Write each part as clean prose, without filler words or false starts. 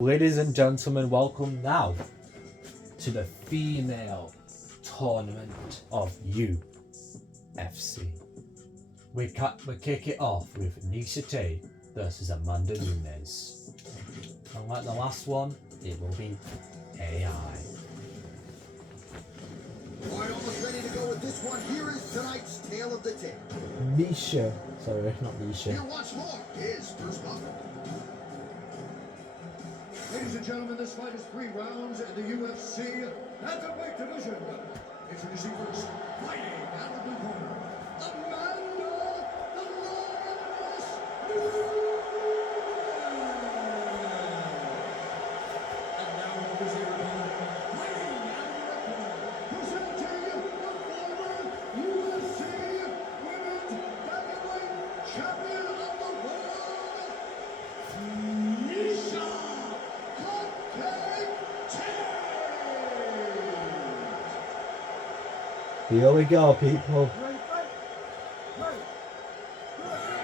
Ladies and gentlemen, welcome now to the female tournament of UFC. We kick it off with Nisha Tate versus Amanda Nunes. And like the last one, it will be AI. Alright, almost ready to go with this one. Here is tonight's tale of the tape. Nisha. Sorry, not Nisha. Here once more is Bruce Buffer. Ladies and gentlemen, this fight is 3 rounds in the UFC Bantamweight division. Introducing first, fighting out of the blue corner, Amanda the Lioness Nunes. And now representing fighting out of the red corner, presenting the former UFC Women's Bantamweight Champion of the world, Nisha. Here we go, people.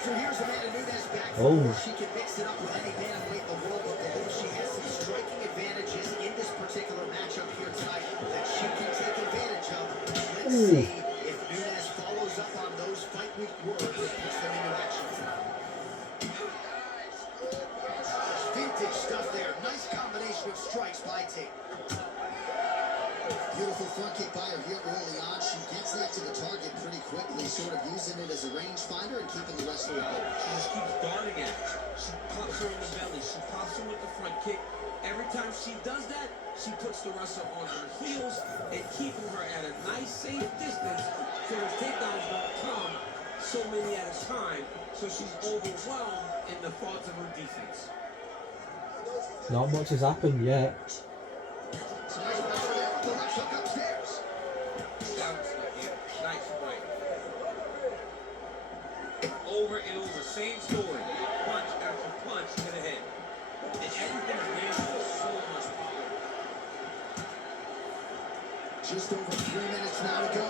So here's Amanda Nunes back Oh. where she can mix it up with any bantamweight in the world, but believe she has some striking advantages in this particular matchup here tonight that she can take advantage of. Let's see if Nunes follows up on those fight week words and puts them into action tonight. Vintage stuff there. Nice combination of strikes by Tate. Beautiful front kick by her here early on. She gets that to the target pretty quickly, sort of using it as a rangefinder and keeping the wrestler out. She just keeps darting at her. She pops her in the belly. She pops her with the front kick. Every time she does that, she puts the wrestler on her heels and keeping her at a nice, safe distance so her takedowns don't come so many at a time, so she's overwhelmed in the thoughts of her defense. Not much has happened yet. So nice pressure there. The left hook upstairs. Nice right. Over and over, same story. Punch after punch to the head. And everything lands with so much power. Just over 3 minutes now to go.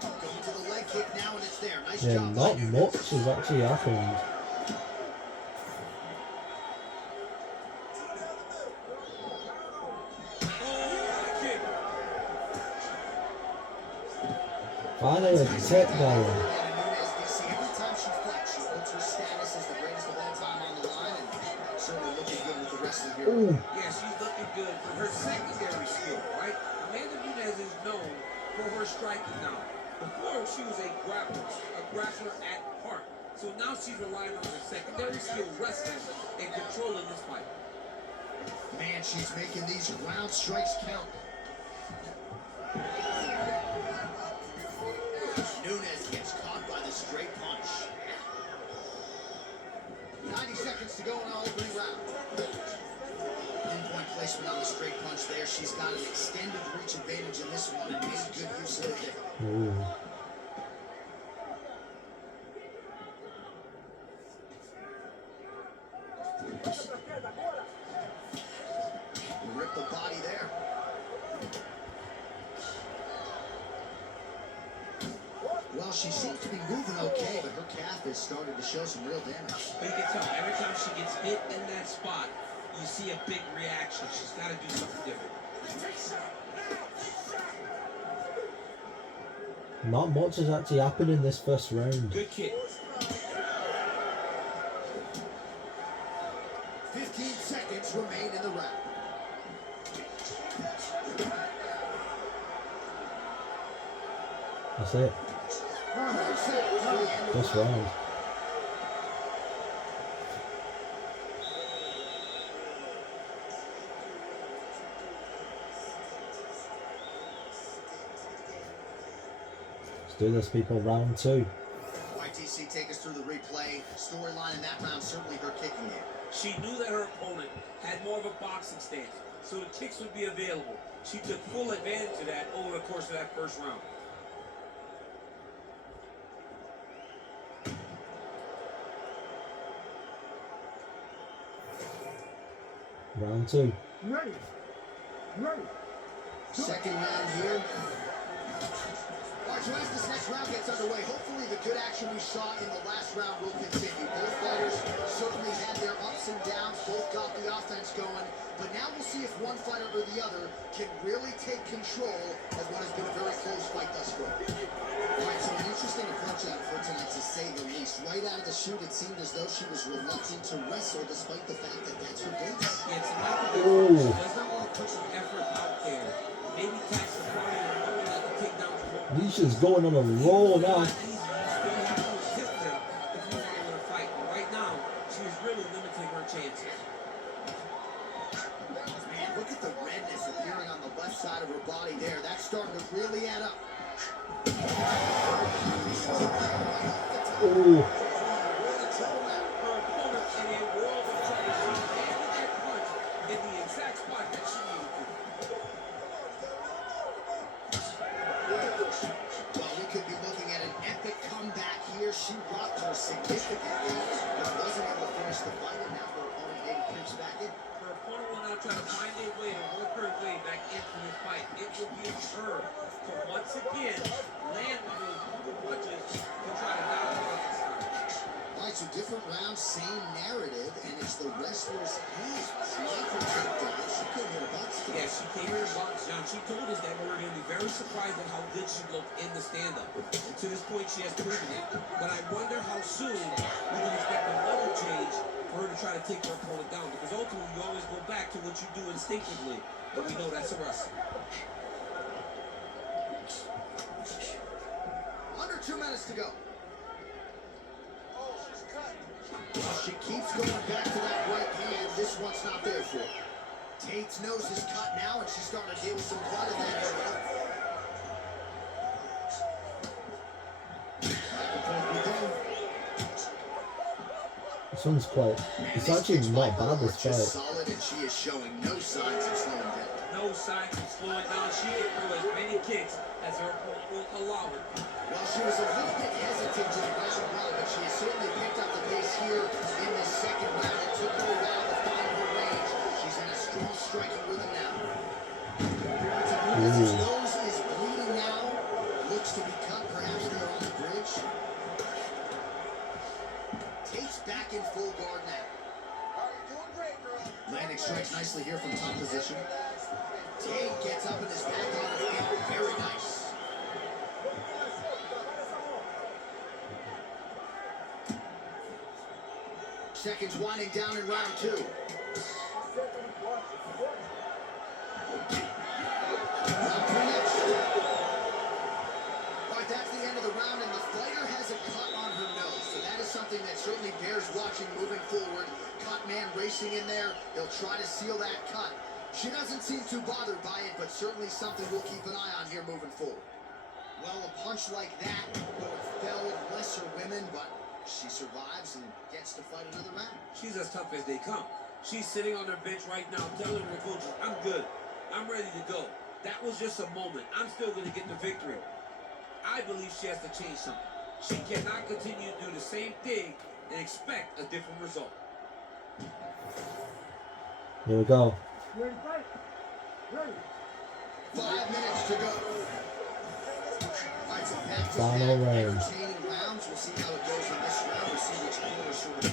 Going to the leg kick now, and it's there. Nice Yeah, job. not by Nunes. much has actually happened. Finally, a takedown. Every time she fights, she puts her status as the greatest of all time on the line, and certainly looking good with the wrestling here. Ooh. Yeah, she's looking good for her secondary skill, right? Amanda Nunes is known for her striking now. Before, she was a grappler at heart. So now she's relying on her secondary skill wrestling and controlling this fight. Man, she's making these ground strikes count. Nunes gets caught by the straight punch. 90 seconds to go in our opening round. Pinpoint placement on the straight punch there. She's got an extended reach advantage in this one and made good use of it there. Ooh. Rip the body there. Well, she seems to be moving okay, but her calf has started to show some real damage. But you can tell, every time she gets hit in that spot, you see a big reaction. She's got to do something different. Not much has actually happened in this first round. Good kick. 15 seconds remain in the round. That's it. First round. Let's do this, people. Round 2. YTC, take us through the replay. Storyline in that round, certainly her kicking game. She knew that her opponent had more of a boxing stance, so the kicks would be available. She took full advantage of that over the course of that first round. Round 2. Ready. Second round here. So as this next round gets underway, hopefully the good action we saw in the last round will continue. Both fighters certainly had their ups and downs, both got the offense going, but now we'll see if one fighter or the other can really take control of what has been a very close fight thus far. All right, so an interesting approach out of her tonight, to say the least. Right out of the chute, it seemed as though she was reluctant to wrestle, despite the fact that that's her base. Yeah, tonight the difference. She does not want to put some effort out there. Maybe tax the party and knowing that the takedown will work. Nisha's going on a roll now. Right now, she's really limiting her chances. Man, look at the redness appearing on the left side of her body there. That's starting to really add up. Ooh. Her opponent in a world of trouble. She landed that punch in the exact spot that she needed to. Well, we could be looking at an epic comeback here. She rocked her significantly, but wasn't able to finish the fight, and now her opponent maybe creeps back in. Her opponent will now try to find a way to work her way back into this fight. It will be her to once again land those brutal punches to try to knock her off this time. All right, so different rounds, same narrative, and it's the wrestler's hands. Michael takedown. She couldn't hit her butts. Yeah, she came here in box, John. She told us that we were going to be very surprised at how good she looked in the stand-up. And to this point, she has proven it. But I wonder how soon we can expect another change for her to try to take her opponent down. Because ultimately, you always go back to what you do instinctively. But we know that's a wrestler. Under 2 minutes to go. She keeps going back to that right hand. This one's not there for her. Tate's nose is cut now, and she's starting to deal with some blood in that area. This one's quite. It's actually not bad, this Just fight. solid, and she is showing no signs of slowing down. No signs of slowing down. She can throw as many kicks as her opponent will allow her. Well, she was a little bit hesitant to the round one, but she has certainly picked up the pace here in this second round. It took her a while to find her range. She's in a strong striking rhythm now. His nose is bleeding now. Looks to be cut, perhaps there on the bridge. Tate's back in full guard now. Landing strikes nicely here from top position. Tate gets up and is back on her feet. Very nice. Seconds winding down in round two. Round three next. All right, that's the end of the round, and the fighter has a cut on her nose. So that is something that certainly bears watching moving forward. Cut man racing in there. He'll try to seal that cut. She doesn't seem too bothered by it, but certainly something we'll keep an eye on here moving forward. Well, a punch like that would have felled lesser women, but she survives and gets to fight another round. She's as tough as they come. She's sitting on her bench right now telling her coaches, I'm good. I'm ready to go. That was just a moment. I'm still going to get the victory. I believe she has to change something. She cannot continue to do the same thing and expect a different result. Here we go. 5 minutes to go. All right, so back to Final back round. entertaining rounds. We'll see how it goes in this round. We'll see which corner sort of.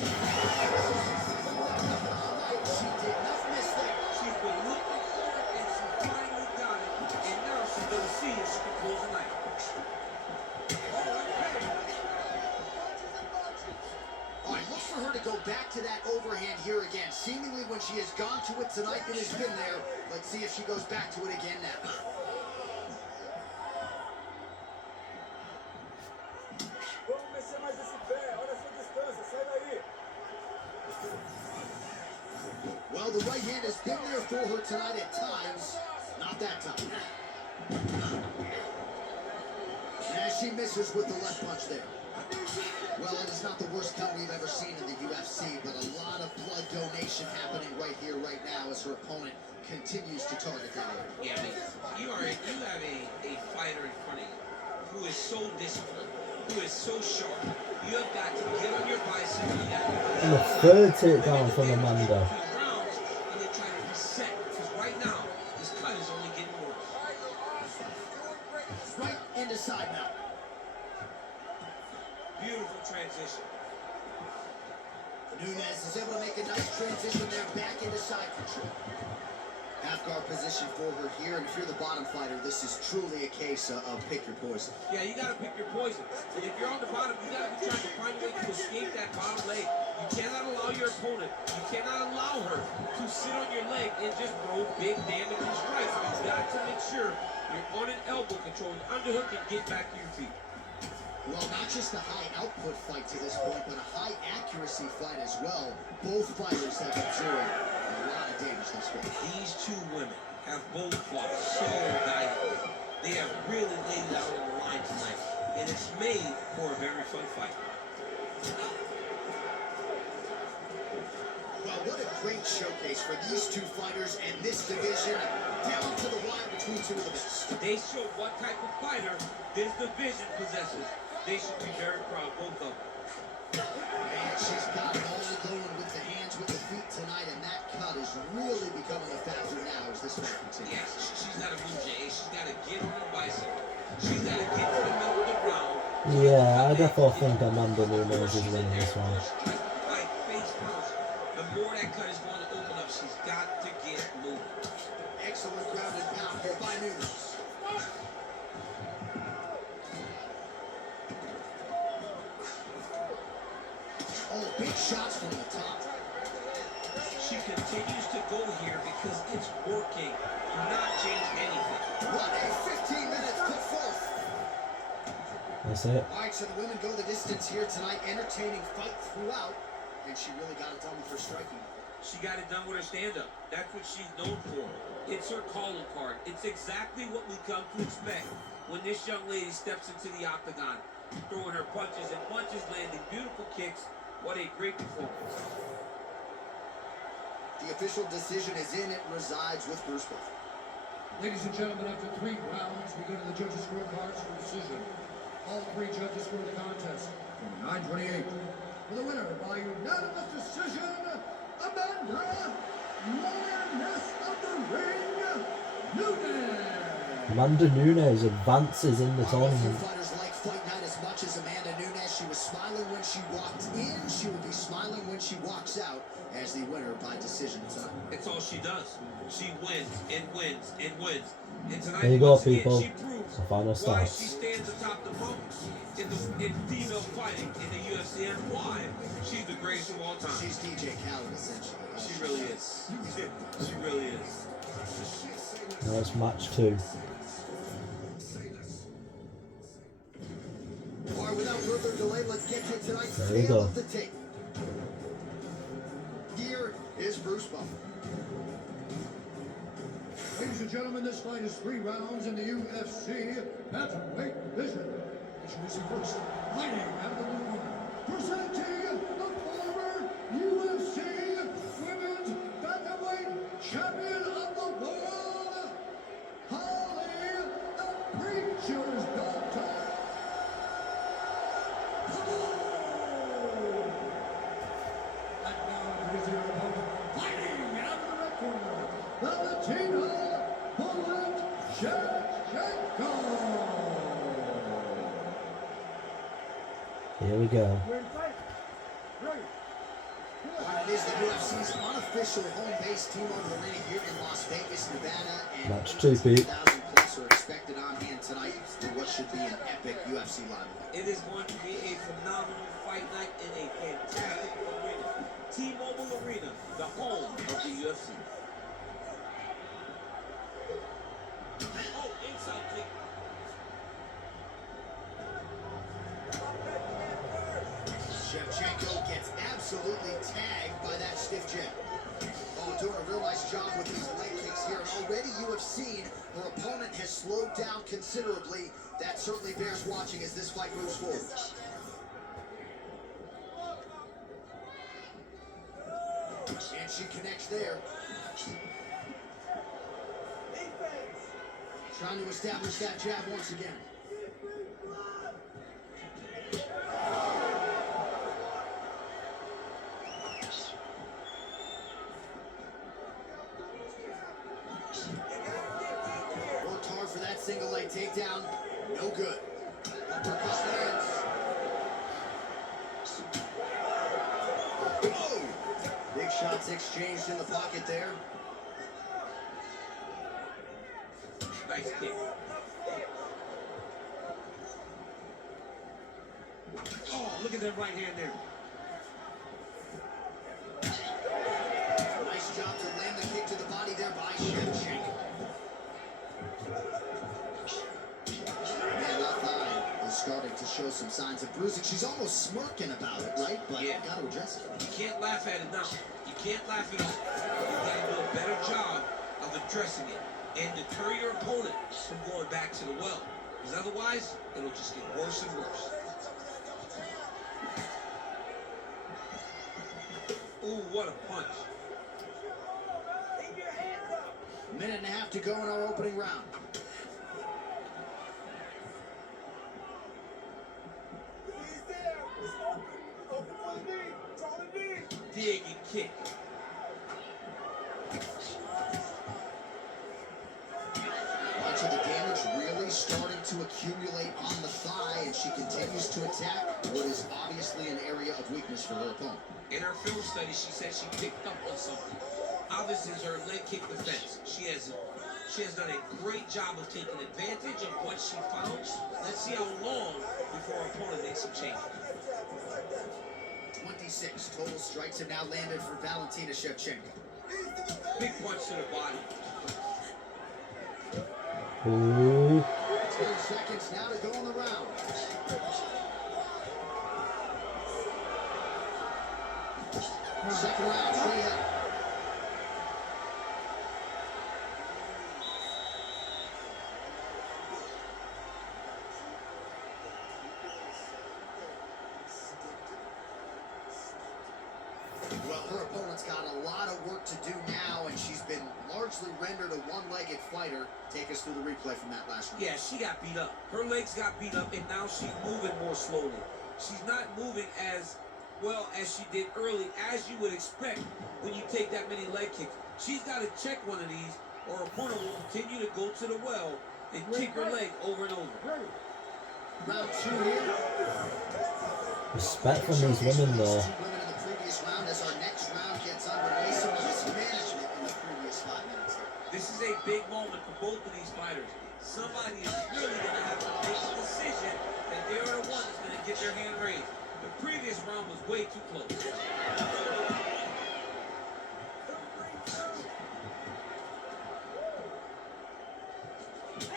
She did not miss that. She's been looking for it and she finally got it. And now she's going to see if she can close the night. All right, look for her to go back to that overhand here again. Seemingly when she has gone to it tonight, it has been there. Let's see if she goes back to it again now. Well, the right hand has been there for her tonight at times. Not that time. As she misses with the left punch there. Well, it is not the worst cut we've ever seen in the UFC, but a lot of blood donation happening right here, right now, as her opponent continues to target that area. Yeah, I mean, you have a fighter in front of you who is so disciplined, who is so sharp. You have got to get on your bicycle. And the third takedown from Amanda. Rounds, and then try to reset. Because right now, this cut is only getting worse. Right into side now. transition. Nunes is able to make a nice transition there back into side control. Half guard position for her here, and if you're the bottom fighter, this is truly a case of pick your poison. Yeah, you gotta pick your poison. And if you're on the bottom, you gotta be trying to find a way to escape that bottom leg. You cannot allow your opponent, you cannot allow her to sit on your leg and just throw big damaging strikes. You've got to make sure you're on an elbow control, an underhook, and get back to your feet. Well, not just a high output fight to this point, but a high accuracy fight as well. Both fighters have absorbed a lot of damage this fight. These two women have both fought so valiantly. They have really laid it out on the line tonight, and it's made for a very fun fight. Well, what a great showcase for these two fighters and this division, down to the wire between two of the best. They show what type of fighter this division possesses. They should be very proud, both of them. Man, she's got it all going with the hands, with the feet tonight, and that cut is really becoming a factor now as this fight continues. Yeah, she's got to move, Jay. She's got to get on her bicycle. She's got to get to the middle of the ground. Yeah, I definitely think Amanda Nunes is winning this one. Right, face first. The more that cut is going to open up, she's got to get moving. Excellent ground and pound here by Nunes. Oh, big shots from the top. She continues to go here because it's working. Do not change anything. What a 15 minutes put forth. That's it. All right, so the women go the distance here tonight, entertaining fight throughout, and she really got it done with her striking. She got it done with her stand-up. That's what she's known for. It's her calling card. It's exactly what we come to expect when this young lady steps into the octagon, throwing her punches and punches, landing beautiful kicks. What a great performance. The official decision is in. It resides with Bruce Buffer. Ladies and gentlemen, after 3 rounds, we go to the judges' scorecards for decision. All 3 judges scored the contest from 9:28. For the winner by unanimous decision, Amanda Lioness of the Ring, Nunes. Amanda Nunes advances in the While a few tournament. fighters like fight night as much as Amanda Nunes, she was smiling when she walked in. She will be smiling when she walks out as the winner by decision tonight. It's all she does. She wins and wins and wins. And tonight, There you go, once again, people. she proves The final why starts. she stands atop the mountain in female fighting in the UFC and why she's the greatest of all time. She's DJ Khaled, essentially. She really is. She really is. Now it's match 2. All right, without further delay, let's get to tonight's There we tale go. of the tape. Here is Bruce Buffer. Ladies and gentlemen, this fight is 3 rounds in the UFC Bantamweight division. Introducing first, fighting out of the blue corner, presenting the former UFC Women's Bantamweight Champion of the World, Holly the Preacher's Daughter. And now introducing your opponent, fighting out of the red corner, the Latina Bullet Shevchenko. Here we go. Well, it is the UFC's unofficial home-base T-Mobile Arena here in Las Vegas, Nevada, and Match 2, Pete. 18,000 plus are expected on hand tonight for what should be an epic UFC live event. It is going to be a phenomenal fight night in a fantastic arena. T-Mobile Arena, the home of the UFC. Oh, inside kick. Shevchenko gets absolutely tagged by that stiff jab. Oh, doing a real nice job with these leg kicks here. And already you have seen her opponent has slowed down considerably. That certainly bears watching as this fight moves forward. And she connects there. Trying to establish that jab once again. Worked hard for that single leg takedown. No good. Uppercut lands. Shots exchanged in the pocket there. Nice kick. Oh, look at that right hand there. Nice job to land the kick to the body there by Shevchenko. Man, that thigh is starting to show some signs of bruising. She's almost smirking about it, right? But Yeah. got to address it. You can't laugh at it now. You can't laugh it off. You gotta do a better job of addressing it and deter your opponent from going back to the well. Because otherwise, it'll just get worse and worse. Ooh, what a punch. Minute and a half to go in our opening round. Dig and kick. Much of the damage really starting to accumulate on the thigh, and she continues to attack what is obviously an area of weakness for her opponent. In her film study, she said she picked up on something. Obviously, it's her leg kick defense. She has done a great job of taking advantage of what she found. Let's see how long before her opponent makes some changes. 26 total strikes have now landed for Valentina Shevchenko. Big punch to the body. Ooh. 10 seconds now to go in the round. Second round, straight ahead. Well, her opponent's got a lot of work to do now, and she's been largely rendered a one-legged fighter. Take us through the replay from that last round. Yeah, she got beat up. Her legs got beat up, and now she's moving more slowly. She's not moving as well as she did early, as you would expect when you take that many leg kicks. She's got to check one of these, or her opponent will continue to go to the well and kick her leg over and over. Round 2 here. Respect from these women though. Two women in the previous round as our next round gets underway. Some mismanagement in the previous 5 minutes there. This is a big moment for both of these fighters. Somebody is really going to have to make a decision that they're the one that's going to get their hand raised. The previous round was way too close.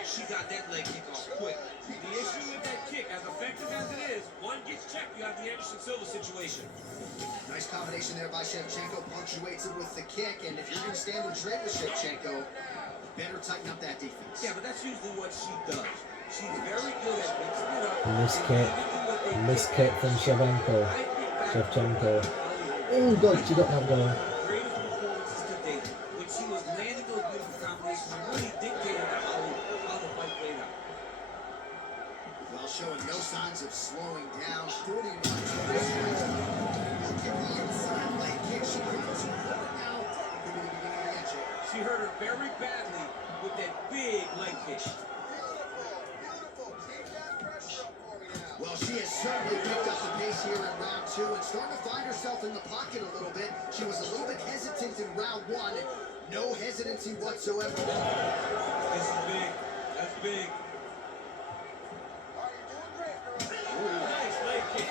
She got that leg kick off quick. The issue with that kick, as effective as it is, one gets checked, you have the Anderson Silva situation. Nice combination there by Shevchenko. Punctuates it with the kick. And if you're going to stand and trade with Shevchenko, better tighten up that defense. Yeah, but that's usually what she does. She's very good at mixing it up. Miss kick from Shevchenko. Oh god, she got that going. Greatest performances to date, when she was landing those beautiful combinations, really dictated how the fight played out. Well, showing no signs of slowing down. 41 total strikes. Look at the inside leg kick. She comes forward now. Could be the beginning of the end check. She hurt her very badly with that big leg kick. Well, she has certainly picked up the pace here in round 2 and starting to find herself in the pocket a little bit. She was a little bit hesitant in round 1. No hesitancy whatsoever. This is big. That's big. Nice leg kick.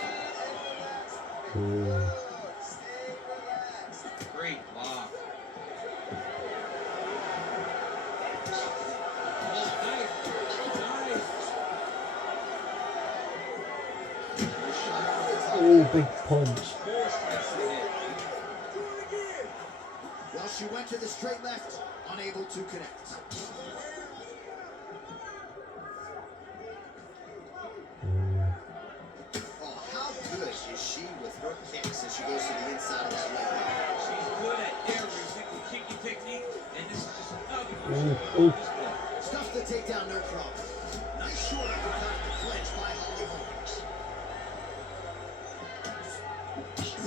Ooh. Great block. Oh, nice. Oh, big punch. 4 strikes ahead. Well, she went to the straight left, unable to connect. Oh, how good is she with her kicks as she goes to the inside of that leg? She's good at every single kicking technique, and this is just another Ooh, ooh. Stuffs the takedown, no problem. Nice short uppercut to clinch by Holly Holm.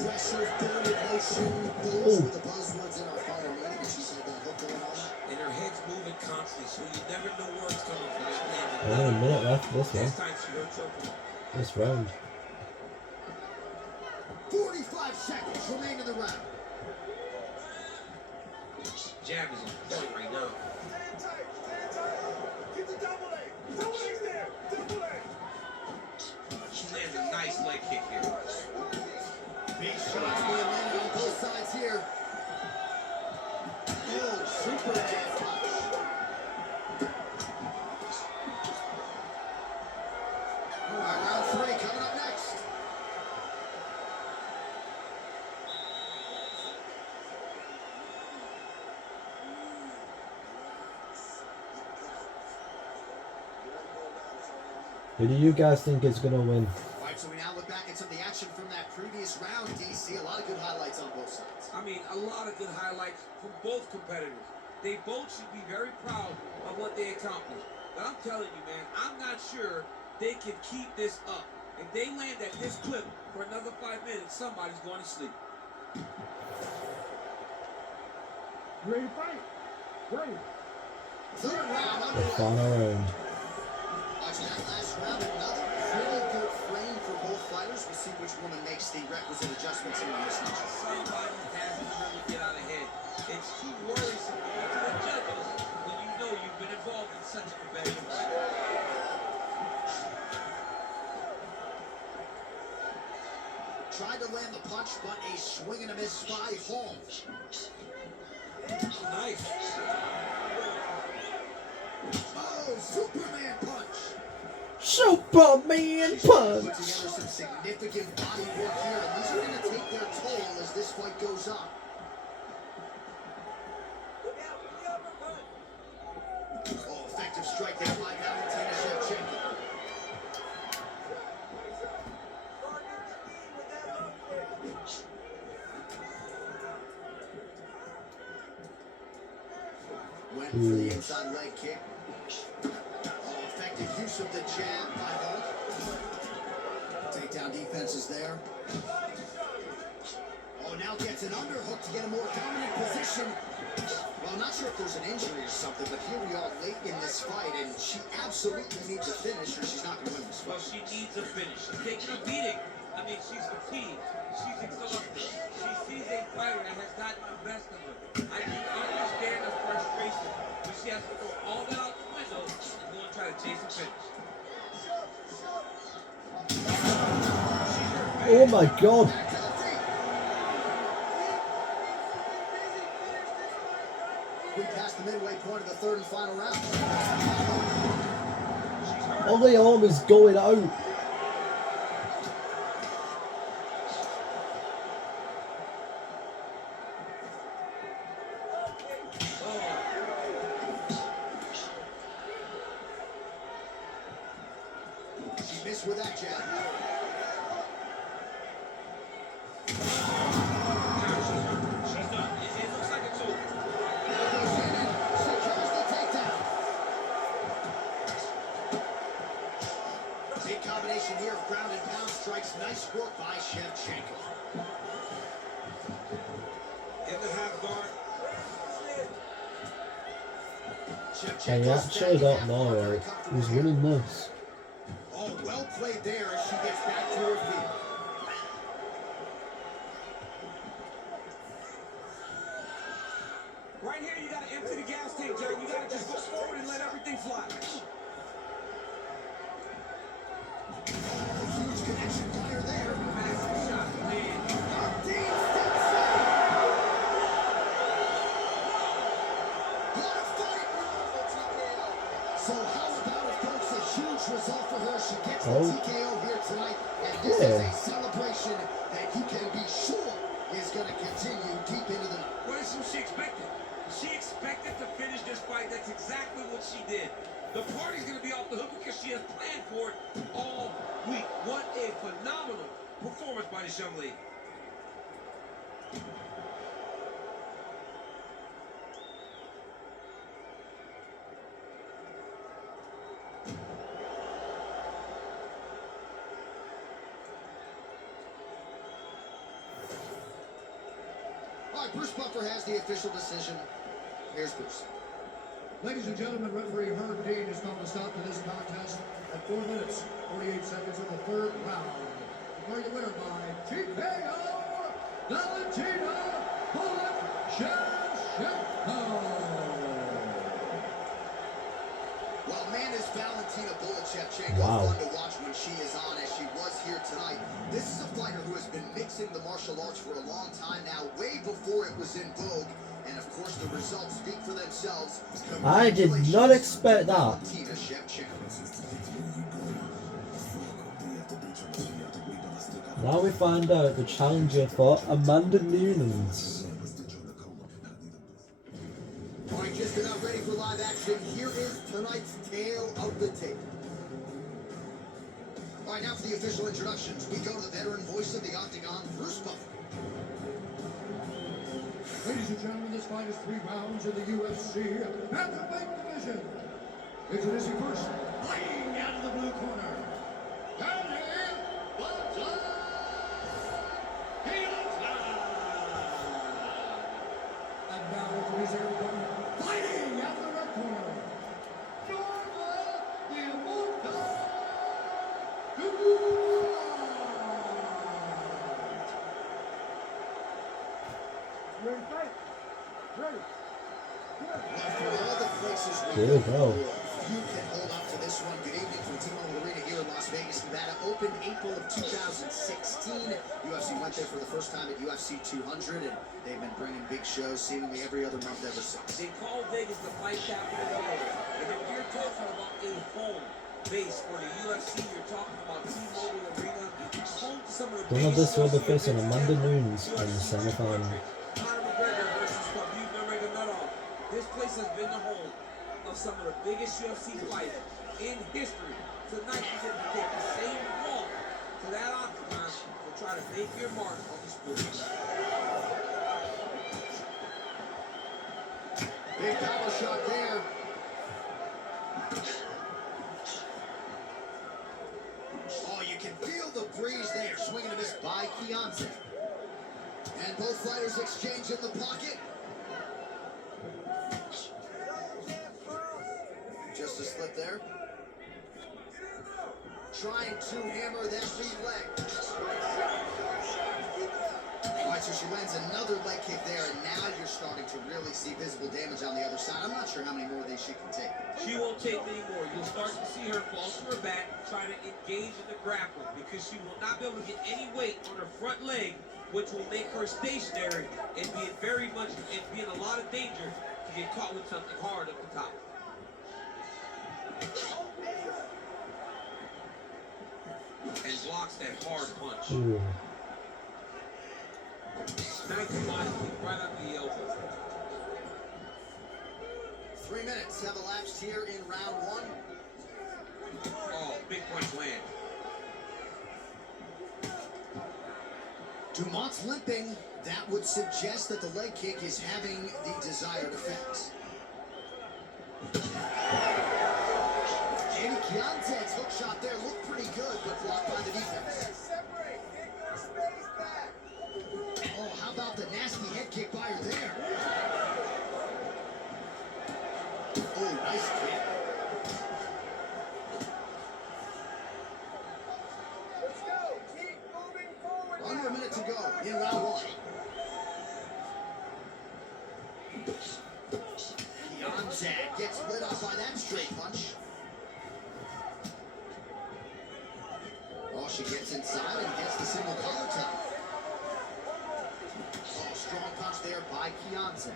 Pressure, forward motion, goes with the buzzwords in our fighter meeting, and she's had that hook going on. and her head's moving constantly, so you never know where it's coming from. Only a minute left for this one. This time she hurts her opponent. This round. 45 seconds remain in the round. jab is on point right now. She lands a nice leg kick here. Big shots being landed on both sides here. Oh, Superman punch. All right, round 3 coming up next. Who do you guys think is gonna win? All right, so we now look back at some of the action from that previous round, DC. A lot of good highlights on both sides. I mean, a lot of good highlights from both competitors. They both should be very proud of what they accomplished. But I'm telling you, man, I'm not sure they can keep this up. If they land at this clip for another 5 minutes, somebody's going to sleep. Ready to fight? Ready. Third round The underway. final round. Watching that last round, another pretty good frame for both fighters. We'll see which woman makes the requisite adjustments here in this match. Somebody has to really get out ahead. It's too worrisome to the judges when you know you've been involved in such a competitive fight. Tried to land the punch, but a swing and a miss by Hall. Nice. Oh, Superman punch. Superman She's punch! put together some significant body work here, and these are going to take their toll as this fight goes on. Oh, effective strike there by Valentina Shevchenko. Went for the inside leg kick. Oh, effective use of the jab by Hulk. Takedown defenses there. Oh, now gets an underhook to get a more dominant position. Well, I'm not sure if there's an injury or something, but here we are late in this fight, and she absolutely needs a finish or she's not going to win this Well, fight. she needs a finish. She's taking a beating. I mean, she's fatigued. She's exhausted. She sees a fighter that has gotten the best of her. I can understand the frustration, but she has to throw all that out the window and go and try to chase a finish. Oh my god! Back to the feet. We passed the midway point of the third and final round. Ollie arm is going out. She missed with that jab. She's done. It looks like it's over. Shannon secures the takedown. Big combination here of ground and pound strikes. Nice work by Shevchenko. In the half guard. I actually don't know, like, who's winning this? Oh, well played there as she gets back to her feet. Right here, you got to empty the gas tank, Jerry. You got to just go forward and let everything fly. Huge connection fire there. Massive shot, man. Dean Stinson. What a fight! So how about it, folks? A huge result for her. She gets the TKO here tonight, and this is a celebration that you can be sure is going to continue deep into the night. What is she expected? She expected to finish this fight. That's exactly what she did. The party's going to be off the hook because she has planned for it all week. What a phenomenal performance by this young lady. All right, Bruce Buffer has the official decision. Here's Bruce. Ladies and gentlemen, referee Herb Dean has called a stop to this contest at 4 minutes, 48 seconds of the third round. Declaring the winner by TKO, Valentina Shevchenko. Shevchenko Wow. fun to watch when she is on, as she was here tonight. This is a fighter who has been mixing the martial arts for a long time now, way before it was in vogue. And of course, the results speak for themselves. I did not expect that. Valentina Shevchenko. Now we find out the challenger for Amanda Nunes. All right, just about ready for live action. Here is tonight's tale of the tape. All right, now for the official introductions. We go to the veteran voice of the Octagon, Bruce Buffer. Ladies and gentlemen, this fight is 3 rounds in the UFC Bantamweight division. Introducing first, fighting out of the blue corner, Danny Butler. And now introducing everyone, fighting out of the red corner, Norma the Immortal Dubois. Ready to fight? Ready. Well, for all the places Here we go, go. you can hold on to this one. Good evening from T-Mobile Arena here in Las Vegas, Nevada. Opened April of 2016. UFC went there for the first time at UFC 200, and they've been bringing big shows seemingly every other month ever since. They call Vegas the fight capital of the world. And if you're talking about a home base for the UFC, you're talking about T-Mobile Arena, home to some of the One of this will be UFC facing events Amanda ever. Nunes in the UFC semi-final. 200, Conor McGregor versus Khabib Nurmagomedov. This place has been the home of some of the biggest UFC fights in history. Tonight, you get to take the same walk to that octagon to try to make your mark on the sport. Big power shot there. Oh, you can feel the breeze there. Swinging a miss by Keontae. And both fighters exchange in the pocket. Just a slip there. Trying to hammer that lead leg. All right, so she lands another leg kick there, and now you're starting to really see visible damage on the other side. I'm not sure how many more of these she can take. She won't take many more. You'll start to see her fall to her back, try to engage in the grappling, because she will not be able to get any weight on her front leg, which will make her stationary and be in a lot of danger to get caught with something hard up the top. And blocks that hard punch. Ooh. Nice body kick right under the elbow. 3 minutes have elapsed here in round 1. Oh, big punch land. Dumont's limping. That would suggest that the leg kick is having the desired effects. Eddie Keontae's hook shot there looked pretty good, but blocked by the defense. Oh, how about the nasty head kick by her there? Oh, nice kick. Let's go. Keep moving forward. Under a minute to go in round 1. Keontae gets lit up by that straight punch. Oh, she gets inside and gets the single collar tie. Oh, strong punch there by Keontae.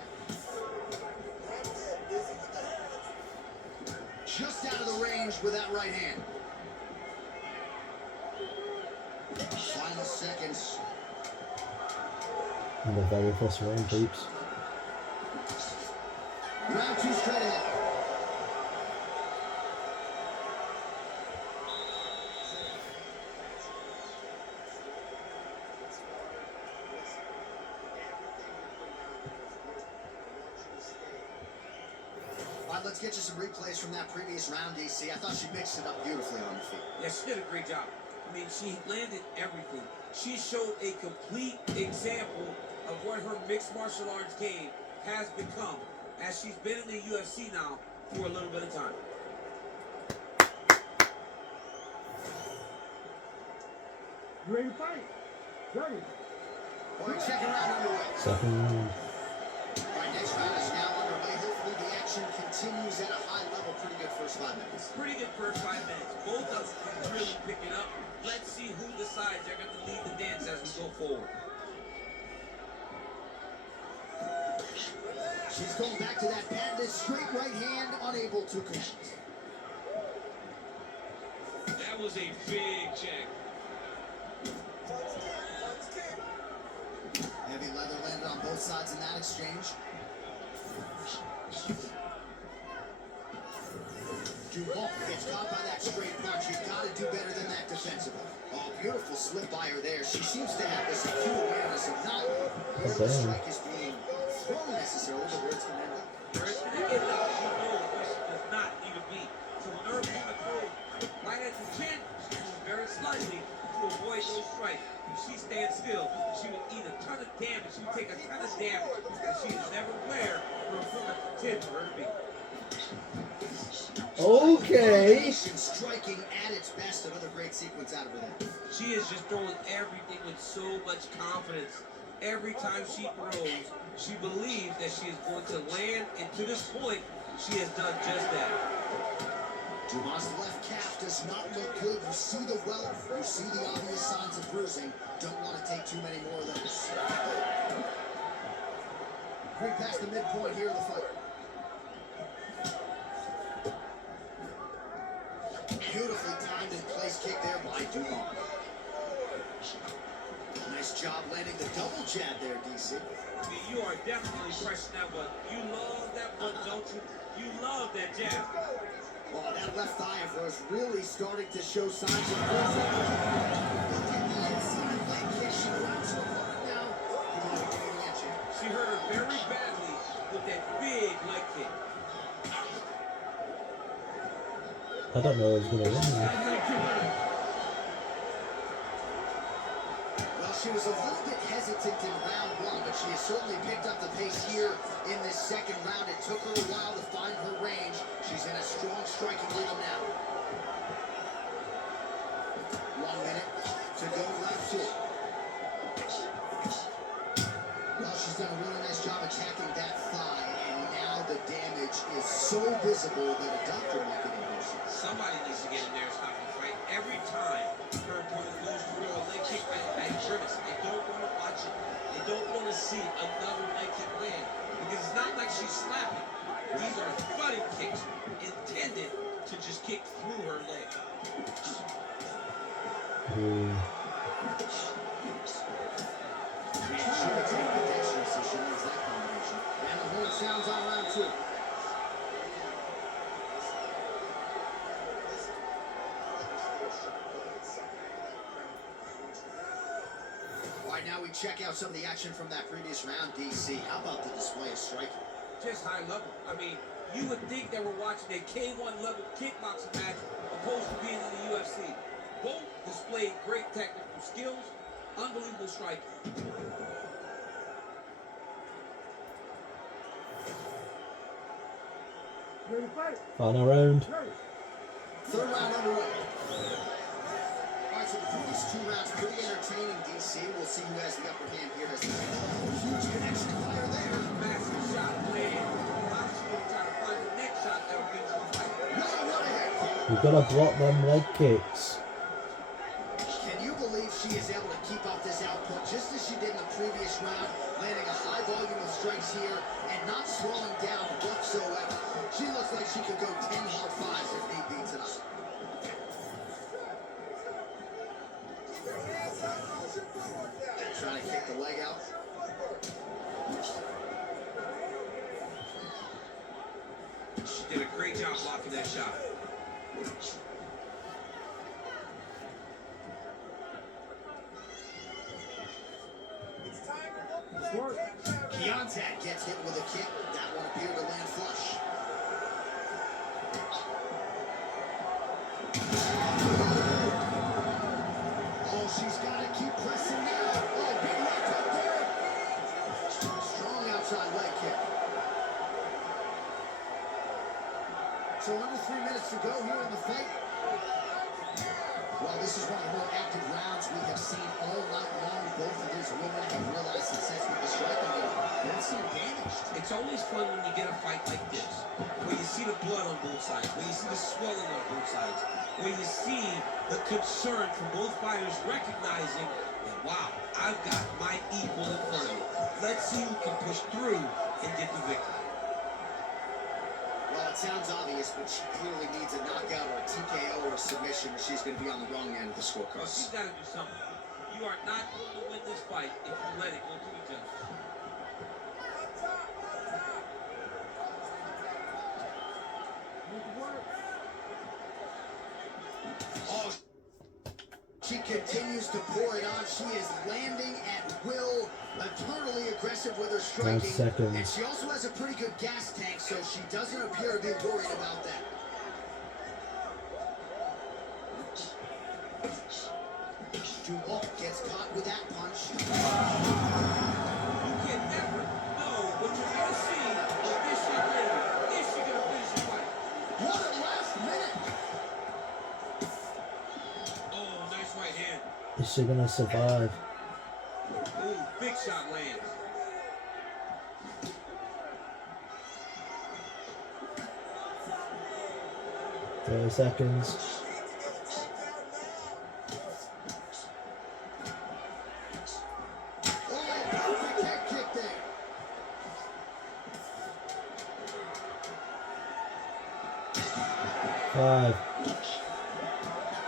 Just out of the range with that right hand. Final seconds. In the very first round, peeps. Round 2 straight ahead. All right, let's get you some replays from that previous round, DC. I thought she mixed it up beautifully on the feet. Yeah, she did a great job. I mean, she landed everything. She showed a complete example of what her mixed martial arts game has become, as she's been in the UFC now for a little bit of time. You ready to fight? Ready. All right, second round underway. Second round. All right, next round is now underway. Hopefully the action continues at a high level. Pretty good first first 5 minutes. Pretty good first 5 minutes. Both of them can really pick it up. Let's see who decides they're going to lead the dance as we go forward. She's going back to that patented straight right hand, unable to connect. That was a big check. Heavy leather landed on both sides in that exchange. Dumont gets caught by that straight punch. You've got to do better than that defensively. Oh, beautiful slip by her there. She seems to have this acute awareness of not where the strike is being thrown necessarily, but where it's going to end up. Where it's going to end up, she knows where she does not need to be. So when her opponent throws right at the chin, she moves very slightly to avoid those strikes. If she stands still, she will eat a ton of damage. She will take a ton of damage, and she is never where her opponent intends for her to be. Okay. Striking at its best. Another great sequence out of her there. She is just throwing everything with so much confidence. Every time she throws, she believes that she is going to land, and to this point, she has done just that. Dumas' left calf does not look good. You see the welt, you see the obvious signs of bruising. Don't want to take too many more of those. Quick past the midpoint here of the fight. Beautifully timed and place kick there by Dumont. Nice job landing the double jab there, DC. I mean, you are definitely pressing that one. You love that one, don't you? You love that jab. Oh, that left thigh of hers really starting to show signs of bruising. Look at the inside leg kick. She rounds her opponent now. She hurt her very badly with that big leg kick. I don't know who's going to win. Well, she was a little bit hesitant in round one, but she has certainly picked up the pace here in this second round. It took her a while to find her range. She's in a strong striking rhythm now. 1 minute to go left to it. Well, she's done a really nice job attacking that thigh, and now the damage is so visible that a doctor might get involved. Somebody needs to get in there and stop the fight. Every time her opponent goes through a leg kick, I grimace. I don't want to watch it. I don't want to see another leg kick land. Because it's not like she's slapping. These are thudding kicks intended to just kick through her leg. She would take the dexterous, so she knows that combination. And the horn sounds on round two. All right, now we check out some of the action from that previous round, DC. How about the display of striking? Just high level. I mean, you would think that we're watching a K1 level kickboxing match opposed to being in the UFC. Both displayed great technical skills, unbelievable striking. Final round. Third round underway. All right, so the previous two rounds pretty entertaining, DC. We'll see who has the upper hand here. As the huge connection fire there. Massive shot landed. Now she's going to try to find the next shot that will finish the fight. You've got to block them leg kicks. Can you believe she is able to keep up this output just as she did in the previous round, landing a high volume of strikes here and not slowing down whatsoever? She looks like she could go 10 hard fives if need be tonight. Trying to kick the leg out. She did a great job blocking that shot. Keontack gets hit with a kick. That one appeared to land flush. Oh, she's got to keep pressing now. Oh, big left hook there. Strong outside leg kick. So under 3 minutes to go here in the fight. Well, this is one of the more active rounds we have seen all night long. Both of these women have realized success with the striking and both seem damaged. It's always fun when you get a fight like this, where you see the blood on both sides, where you see the swelling on both sides, where you see the concern from both fighters recognizing that, wow, I've got my equal in front of me. Let's see who can push through and get the victory. Well, it sounds obvious, but she clearly needs a knockout or a TKO or a submission, or she's going to be on the wrong end of the scorecard. Well, she's got to do something. You are not going to win this fight if you let it go to the judges. Oh, she continues to pour it on. She is landing at will, eternally aggressive with her striking. 5 seconds. And she also has a pretty good gas tank, so she doesn't appear to be worried about that. Duval gets caught with that punch. You can never know what you're going to see with this young lady. Is she going to finish the fight? What a last minute! Oh, nice right hand. Is she gonna survive? Ooh, big shot lands. Thirty seconds. Oh, perfect head kick there. Five.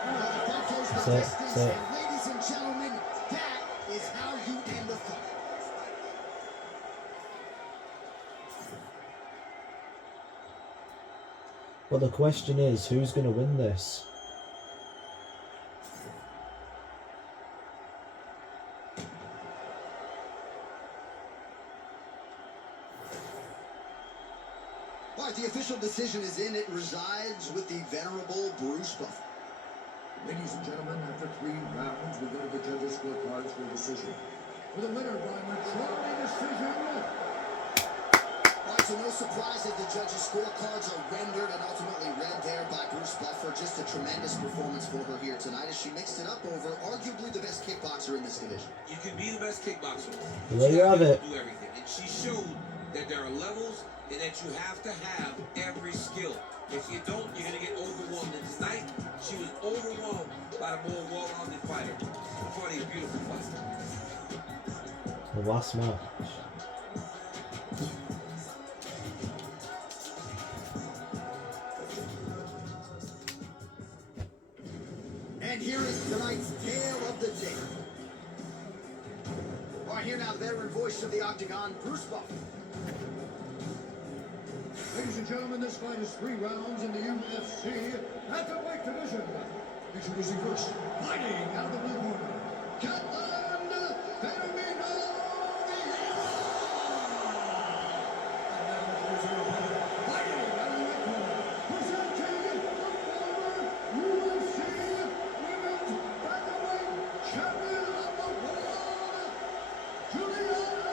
Well, that goes the That's it, distance, that's it. and ladies and gentlemen, that is how you end the fight. But the question is, who's gonna win this? All right, the official decision is in. It resides with the venerable Bruce Buffer. Ladies and gentlemen, after 3 rounds, we go to the judges' scorecards for a decision. For the winner by majority decision. All right, so no surprise that the judges' scorecards are rendered and ultimately read there by Bruce Buffer. Just a tremendous performance for her here tonight as she mixed it up over arguably the best kickboxer in this division. You can be the best kickboxer. There you have it. Do everything. And she showed that there are levels and that you have to have every skill. If you don't, you're going to get overwhelmed. And tonight, she was overwhelmed by a more well-rounded fighter. Funny, beautiful fight. The last match. And here is tonight's tale of the tape. All right, here now the veteran voice of the Octagon, Bruce Buffer. Ladies and gentlemen, this fight is 3 rounds in the UFC at the weight division. Introducing first, fighting out of the blue corner, Catalan Fermino Vieira. And now introducing your opponent, fighting out of the red corner, presenting the former UFC Women's Bantamweight Champion of the World, Juliana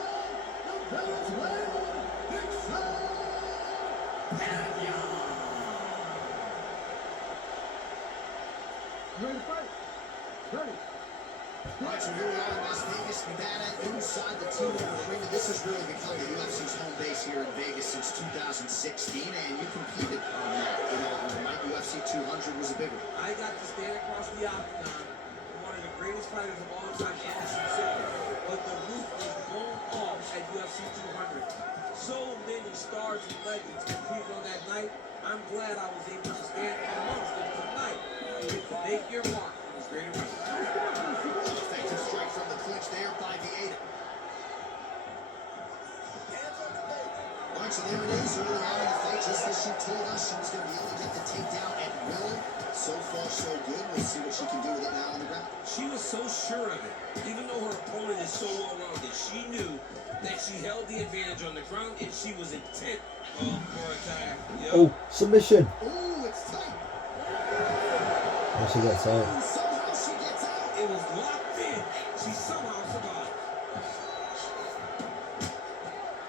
the Venezuelan Vixen. Ready to fight? Ready. All right, so here we are in Las Vegas, Nevada, inside the T-Mobile Arena. This has really become the UFC's home base here in Vegas since 2016, and you competed on that inaugural night. UFC 200 was a big one. I got to stand across the octagon with one of the greatest fighters of all time, Anderson Silva. But the roof was blown off at UFC 200. So many stars and legends competed on that night. I'm glad I was able to stand amongst them tonight. You get to make your mark on this great arena. Effective strike from the clinch there by Vieira. All right, so there it is. Early on in the fight, just as she told us, she was going to be able to get the takedown at will. So far, so good. We'll see what she can do with it now on the ground. She was so sure of it. Even though her opponent is so well-rounded, she knew that she held the advantage on the ground and she was intent for a time. Yep. Oh, submission. Ooh, it's tight. Oh, she gets out. Ooh, somehow she gets out. It was locked in. She somehow survived.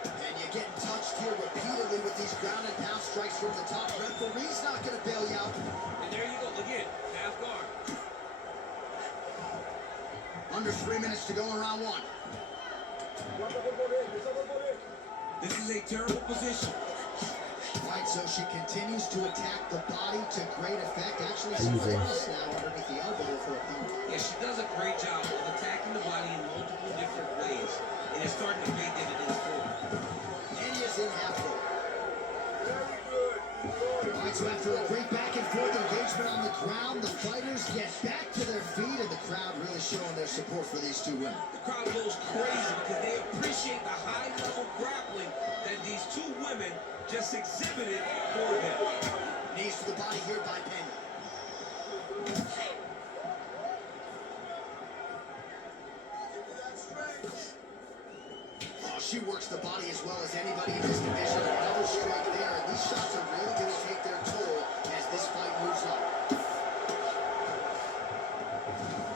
And you're getting touched here repeatedly with these ground and pound strikes from the top. Referee's not going to bail you out. And there you go. Again, half guard. Under 3 minutes to go in round one. This is a terrible position. Right, so she continues to attack the body to great effect. Actually, some Jesus. fitness now underneath the elbow for a opponent. Yeah, she does a great job of attacking the body in multiple different ways. And it's starting to pay dividends for her. Penya's in half guard. All right, so after a great back and forth engagement on the ground, the fighters get back to their feet, and the crowd really showing their support for these two women. The crowd goes crazy because they appreciate the high-level grappling that these two women just exhibited for them. Knees to the body here by Pena. Oh, she works the body as well as anybody in this division. Another strike there, and these shots are really going to take their toll as this fight moves on.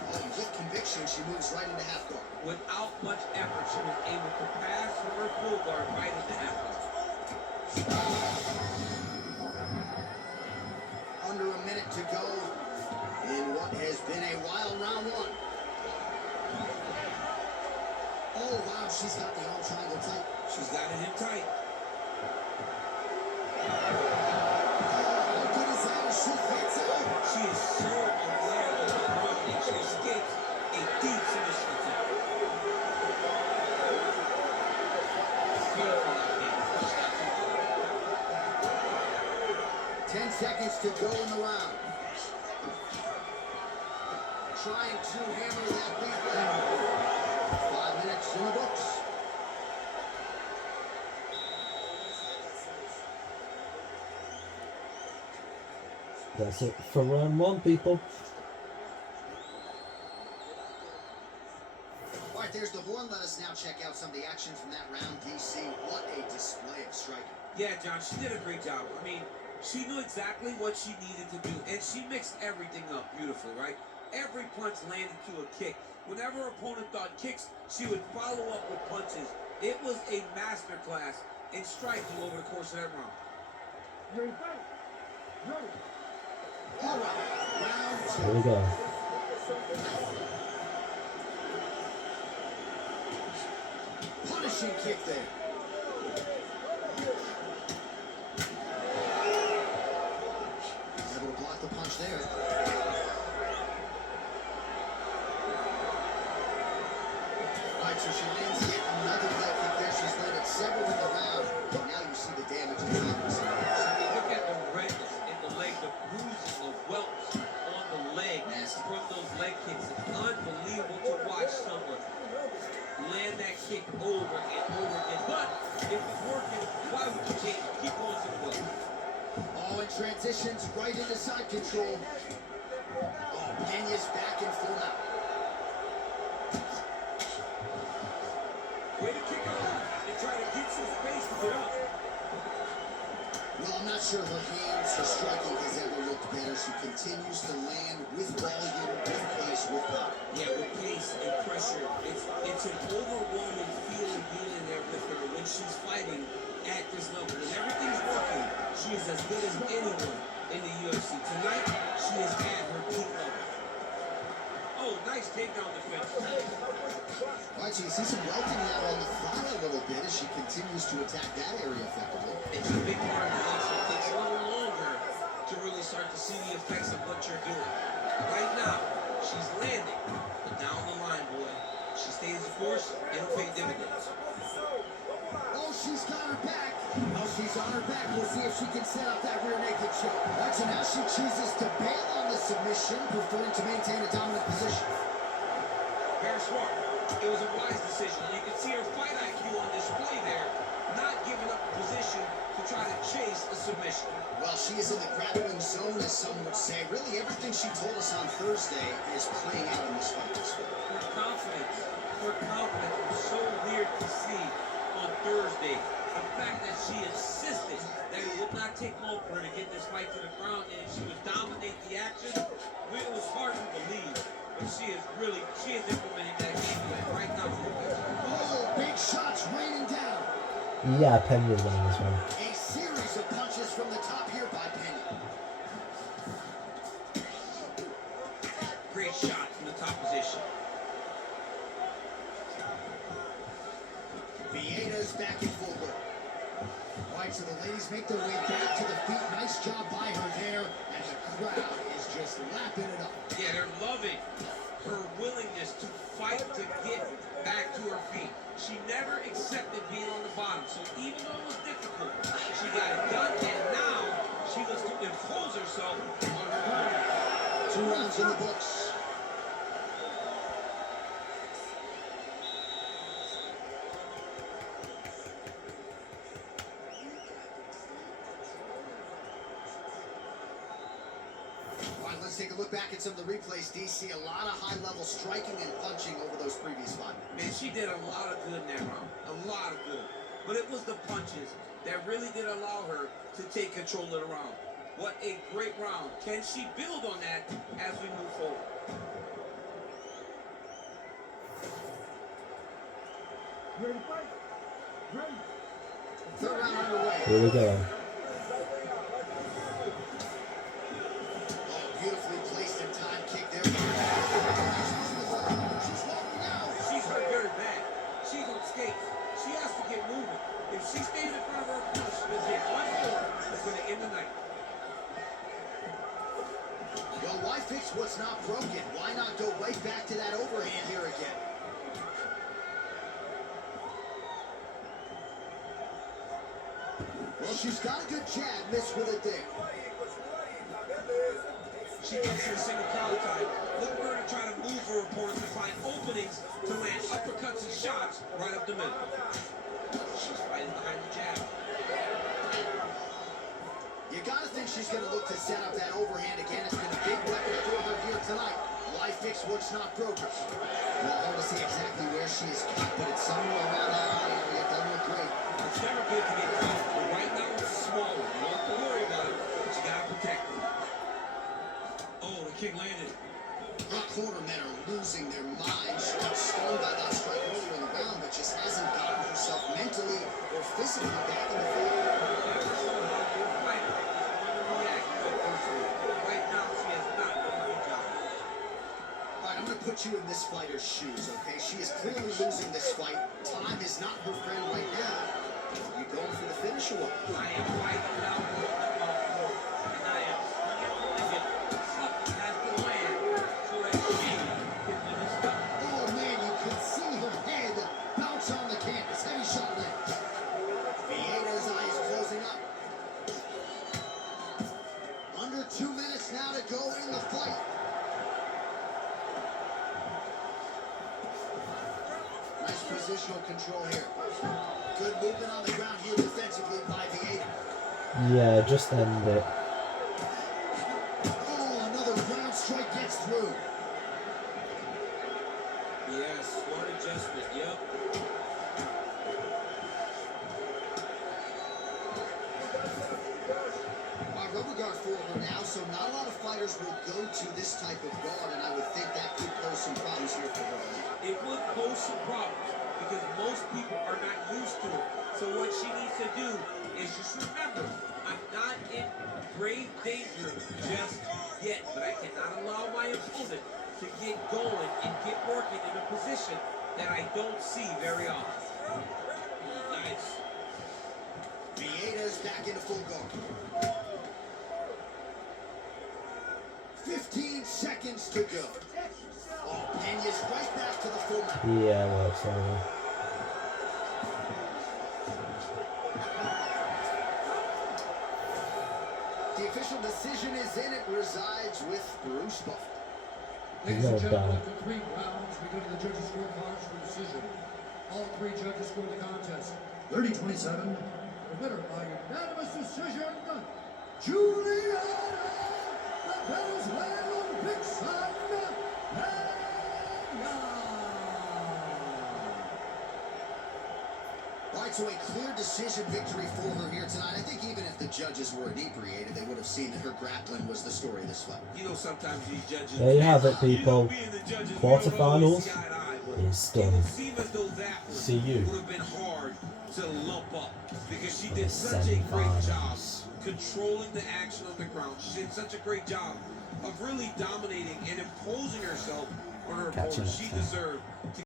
Oh, with conviction, she moves right into half guard. Without much effort, she was able to pass her full guard right into half guard. Under a minute to go in what has been a wild round one. Oh, wow, she's got the arm triangle tight. She's got it in tight. How good is that as she hits out? She is so aware of the ground and she escapes a deep submission attack. Beautiful left hand. Push that to the floor. 10 seconds to go in the round. Trying to hammer that big leg. 5 minutes in the books. That's it for round one, people. All right, there's the horn. Let us now check out some of the action from that round. DC, what a display of striking. Yeah, John, she did a great job. I mean, she knew exactly what she needed to do, and she mixed everything up beautifully, right? Every punch landed to a kick. Whenever her opponent thought kicks, she would follow up with punches. It was a masterclass in striking over the course of that round. All right, round two. Here we go. Punishing kick there. Able to block the punch there. Alright, so she lands yet another leg kick there. She's landed several in the round. But now you see the damage in the hands. Look at the redness in the leg, the bruises, the welts on the leg from those leg kicks. It's unbelievable to watch someone land that kick over and over again. But if it's working, why would you change it? Keep going to the well. Oh, and transitions right into side control. Oh, Pena's back in full now. Way to kick off and try to get some space to get up. Well, I'm not sure her hands, her striking has ever looked better. She continues to land with volume, with pace, with power. Yeah, with pace and pressure. It's an overwhelming feeling being in there with her when she's fighting at this level. When everything's working, she is as good as anyone in the UFC. Tonight, she is at her peak level. Oh, nice takedown defense. All right, so you see some welting now on the thigh a little bit as she continues to attack that area effectively. It's a big part of the leg, so it takes a little longer to really start to see the effects of what you're doing. Right now, she's landing, but down the line, boy, she stays the course, it'll pay dividends. Oh, she's got her back. Oh, she's on her back. We'll see if she can set up that rear naked choke. All right, so now she chooses to bail on the submission, preferring to maintain a dominant position. Very smart. It was a wise decision. You can see her fight IQ on display there, not giving up a position to try to chase a submission. Well, she is in the grappling zone, as some would say. Really, everything she told us on Thursday is playing out in this fight. Her confidence was so weird to see on Thursday. The fact that she insisted that it would not take long for her to get this fight to the ground and she would dominate the action, it was hard to believe. But she is implementing that game plan right now. Oh, big shots raining down. Yeah, Penya's winning this one. A series of punches from the top here by Pena. Great shot from the top position. Vieda's back in full grip. All right, so the ladies make their way back to the feet. Nice job by her there, and the crowd is just lapping it up. Yeah, they're loving her willingness to fight to get back to her feet. She never accepted being on the bottom, so even though it was difficult, she got it done, and now she looks to impose herself on her opponent. 2 rounds in the books. All right, let's take a look back at some of the replays. DC, a lot of high-level striking and punching over those previous 5 minutes. Man, she did a lot of good in that round. A lot of good. But it was the punches that really did allow her to take control of the round. What a great round. Can she build on that as we move forward? Ready to fight? Ready. 3rd round underway. Here we go. Oh, beautifully placed and time kick there. She's walking out. She's hurt very bad. She's on skates. She has to get moving. If she stays in front of her opponent, she's going to hit 1 4. It's going to end the night. Well, why fix what's not broken? Why not go right back to that overhand here again? Well, she's got a good jab, missed with it there. She gets to a single counter time. Look for her to try to move her opponent to find openings to land uppercuts and shots right up the middle. She's fighting behind the jab. You gotta think she's gonna look to set up that overhand again. It's been a big weapon for her here tonight. Why fix what's not broken? Well, hard to see exactly where she is cut, but it's somewhere around that eye area. It doesn't look great. It's never good to get caught, but right now it's a small one. You don't have to worry about it, but you gotta protect it. Oh, the kick landed. Her cornermen are losing their minds. She got stung by that strike earlier in the round, but just hasn't gotten herself mentally or physically back in the field. Right now, she has not done a good job. All right, I'm going to put you in this fighter's shoes, okay? She is clearly losing this fight. Time is not her friend right now. You going for the finish or what? I am fighting now for the and I am something has to land so that she can win this stuff. Oh, man, you can see her head bounce on the canvas. Heavy shot lands. Vieda's eye is closing up. Under 2 minutes now to go in the fight. Nice positional control here. Good movement on the ground here defensively by Vieda. Yeah, just end it. Oh, another ground strike gets through. Yes, smart adjustment, yep. Rubber guard for her now, so not a lot of fighters will go to this type of guard, and I would think that could pose some problems here for her. It would pose some problems because most people are not used to it. So what she needs to do is just remember, I'm not in grave danger just yet, but I cannot allow my opponent to get going and get working in a position that I don't see very often. Nice. Vieda's back into full guard. 15 seconds to go. Oh, Pena's right back to the full mount. Yeah, works over. The official decision is in. It resides with Bruce Buffer. Ladies Well and gentlemen, done. after 3 rounds, we go to the judges' scorecards for decision. All 3 judges scored the contest 30-27. The winner by unanimous decision, Juliana, the Venezuelan Vixen, Pena. All right, so a clear decision victory for her here tonight. I think even if the judges were inebriated, they would have seen that her grappling was the story of this fight. You know, sometimes these judges. There you have it, people. being the judges, we don't Quarterfinals always see eye to eye, but is done. It would seem as though that one See you. would have been hard to lump up because she The did such a great job semifinals. controlling the action on the ground. She did such a great job of really dominating and imposing herself on her Catching opponent. up She to. deserved to